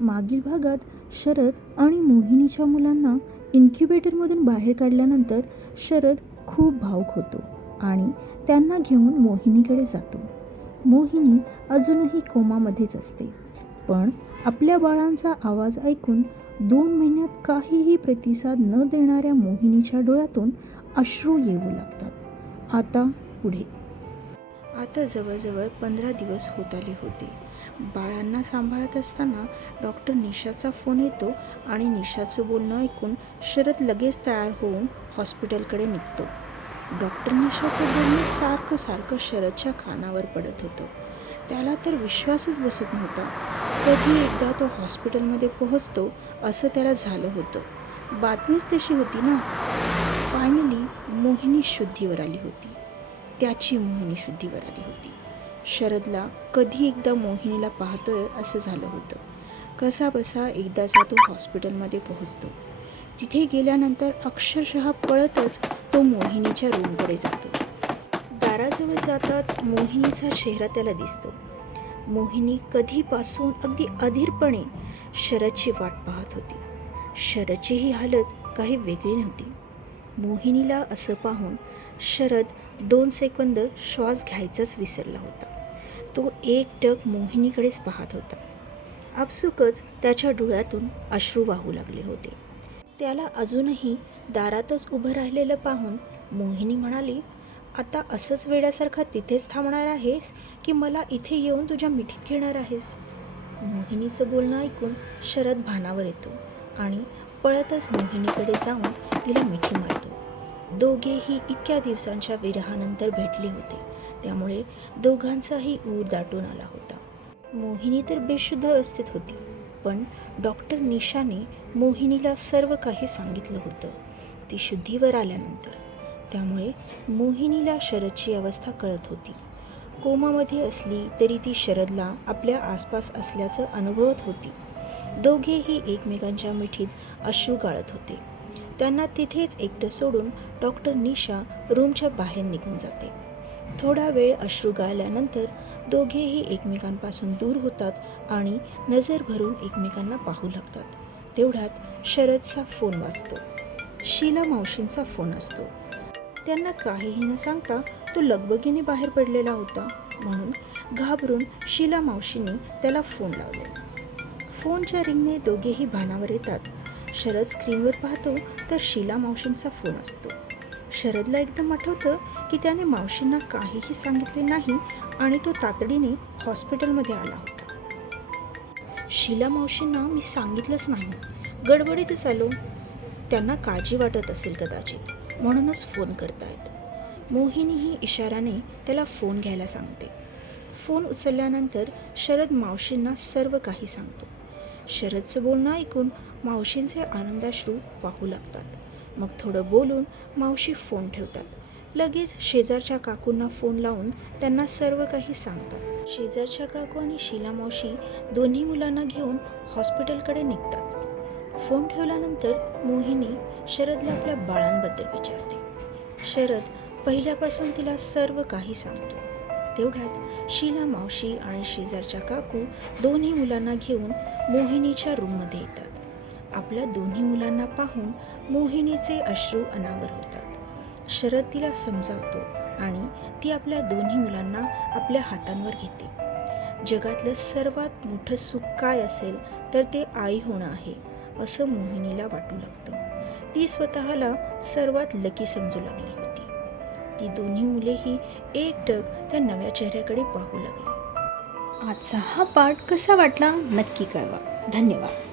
मागील भागात शरद आणि मोहिनीच्या मुलांना इन्क्युबेटरमधून बाहेर काढल्यानंतर शरद खूप भावुक होतो आणि त्यांना घेऊन मोहिनीकडे जातो. मोहिनी अजूनही कोमामध्येच असते, पण आपल्या बाळांचा आवाज ऐकून 2 महिन्यात काहीही प्रतिसाद न देणाऱ्या मोहिनीच्या डोळ्यातून अश्रू येऊ लागतात. आता पुढे. आता जवळजवळ 15 दिवस होत आले होते. बाळांना सांभाळत असताना डॉक्टर निशाचा फोन येतो आणि निशाचं बोलणं ऐकून शरद लगेच तयार होऊन हॉस्पिटलकडे निघतो. डॉक्टर निशाचं बोलणं सारखं सारखं शरदच्या कानावर पडत होतं. त्याला तर विश्वासच बसत नव्हता. कधी एकदा तो हॉस्पिटलमध्ये पोहोचतो असं त्याला झालं होतं. बातमीच तशी होती ना. फायनली मोहिनी शुद्धीवर आली होती. त्याची मोहिनी शुद्धीवर आली होती. शरदला कधी एकदा मोहिनीला पाहतोय असं झालं होतं. कसा बसा एकदाचा तो हॉस्पिटलमध्ये पोहोचतो. तिथे गेल्यानंतर अक्षरशः पळतच तो मोहिनीच्या रूमकडे जातो. दाराजवळ जाताच मोहिनीचा चेहरा त्याला दिसतो. मोहिनी कधीपासून अगदी अधीरपणे शरदची वाट पाहत होती. शरदची ही हालत काही वेगळी नव्हती. मोहिनीला असं पाहून शरद 2 सेकंद श्वास घ्यायचाच विसरला होता. तो एकटक मोहिनीकडेच पाहत होता. आपसुकच त्याच्या डोळ्यातून अश्रू वाहू लागले होते. त्याला अजूनही दारातच उभं राहिलेलं पाहून मोहिनी म्हणाली, आता असंच वेड्यासारखा तिथेच थांबणार आहेस की मला इथे येऊन तुझ्या मिठीत घेणार आहेस? मोहिनीचं बोलणं ऐकून शरद भानावर येतो आणि पळतच मोहिनीकडे जाऊन तिला मिठी मारतो. दोघेही इतक्या दिवसांच्या विरहानंतर भेटले होते, त्यामुळे दोघांचाही ऊर दाटून आला होता. मोहिनी तर बेशुद्ध अवस्थेत होती, पण डॉक्टर निशाने मोहिनीला सर्व काही सांगितलं होतं ती शुद्धीवर आल्यानंतर. त्यामुळे मोहिनीला शरदची अवस्था कळत होती. कोमामध्ये असली तरी ती शरदला आपल्या आसपास असल्याचं अनुभवत होती. दोघेही एकमेकांच्या मिठीत अश्रू गाळत होते. त्यांना तिथेच एकटं सोडून डॉक्टर निशा रूमच्या बाहेर निघून जाते. थोडा वेळ अश्रू गाळल्यानंतर दोघेही एकमेकांपासून दूर होतात आणि नजर भरून एकमेकांना पाहू लागतात. तेवढ्यात शरदचा फोन वाजतो. शीला मावशींचा फोन असतो. त्यांना काहीही न सांगता तो लगबगीने बाहेर पडलेला होता, म्हणून घाबरून शीला मावशींनी त्याला फोन लावलेला. फोनच्या रिंगने दोघेही भानावर येतात. शरद स्क्रीनवर पाहतो तर शीला मावशींचा फोन असतो. शरदला एकदम आठवतं की त्याने मावशींना काहीही सांगितले नाही आणि तो तातडीने हॉस्पिटलमध्ये आला होता. शीला मावशींना मी सांगितलंच नाही, गडबडीतच आलो. त्यांना काळजी वाटत असेल कदाचित, म्हणूनच फोन करतायत. मोहिनीही इशाराने त्याला फोन घ्यायला सांगते. फोन उचलल्यानंतर शरद मावशींना सर्व काही सांगतो. शरदचं बोलणं ऐकून मावशींचे आनंदाश्रू वाहू लागतात. मग थोडं बोलून मावशी फोन ठेवतात. लगेच शेजारच्या काकूंना फोन लावून त्यांना सर्व काही सांगतात. शेजारच्या काकू आणि शीला मावशी दोन्ही मुलांना घेऊन हॉस्पिटलकडे निघतात. फोन ठेवल्यानंतर मोहिनी शरदला आपल्या बाळांबद्दल विचारते. शरद पहिल्यापासून तिला सर्व काही सांगतो. तेवढ्यात शीला मावशी आणि शेजारच्या काकू दोन्ही मुलांना घेऊन मोहिनीच्या रूममध्ये येतात. आपल्या दोन्ही मुलांना पाहून मोहिनीचे अश्रू अनावर होतात. शरद तिला समजावतो आणि ती आपल्या दोन्ही मुलांना आपल्या हातांवर घेते. जगातलं सर्वात मोठं सुख काय असेल तर ते आई होणं आहे असं मोहिनीला वाटू लागतं. ती स्वतःला सर्वात लकी समजू लागली होती. ती दोन्ही मुलेही एकटक त्या नव्या चेहऱ्याकडे पाहू लागली. आजचा हा पाठ कसा वाटला नक्की कळवा. धन्यवाद.